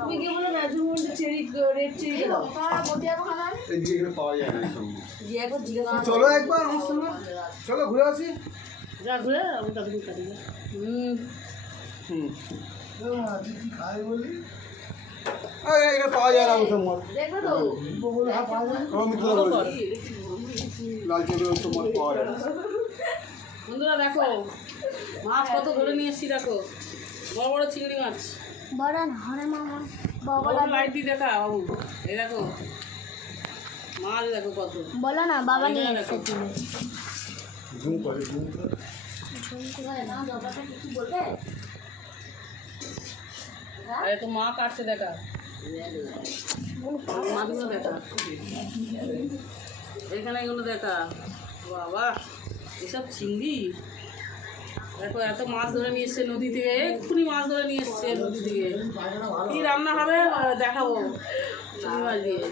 তুমি কি বলো ম্যাজুমন্ড চেরি রেড চেরি দাও এইদিকে এখানে পাওয়া যায় না জি একবার জিজ্ঞাসা চলো একবার আমার সঙ্গে চলো ঘুরে আসি যা ঘুরে আমি তাড়াতাড়ি কাটি খাই বলি এখানে পাওয়া যায় না আমার সঙ্গে দেখবে তো আমার মিত্র লাল চেপে তোমার পাওয়া যায় না বন্ধুরা দেখো মাছ কত ধরে নিয়ে এসছি দেখো বড় বড় চিংড়ি মাছ বড় না হরে মামা বাবা লাইট দিয়ে দেখা বাবু এই দেখো মাছ দেখো কত বলো না বাবা নিয়ে দেখো জুম করে জুম করে আরে তো মা কাটছে দেখা মাছগুলো দেখা এখানে এগুলো দেখা বাবা এসব চিংড়ি দেখো এত মাছ ধরে নিয়ে এসছে নদী থেকে এক্ষুনি মাছ ধরে নিয়ে এসছে নদী থেকে কি রান্না হবে দেখাবো চিংড়ি মাছ দিয়ে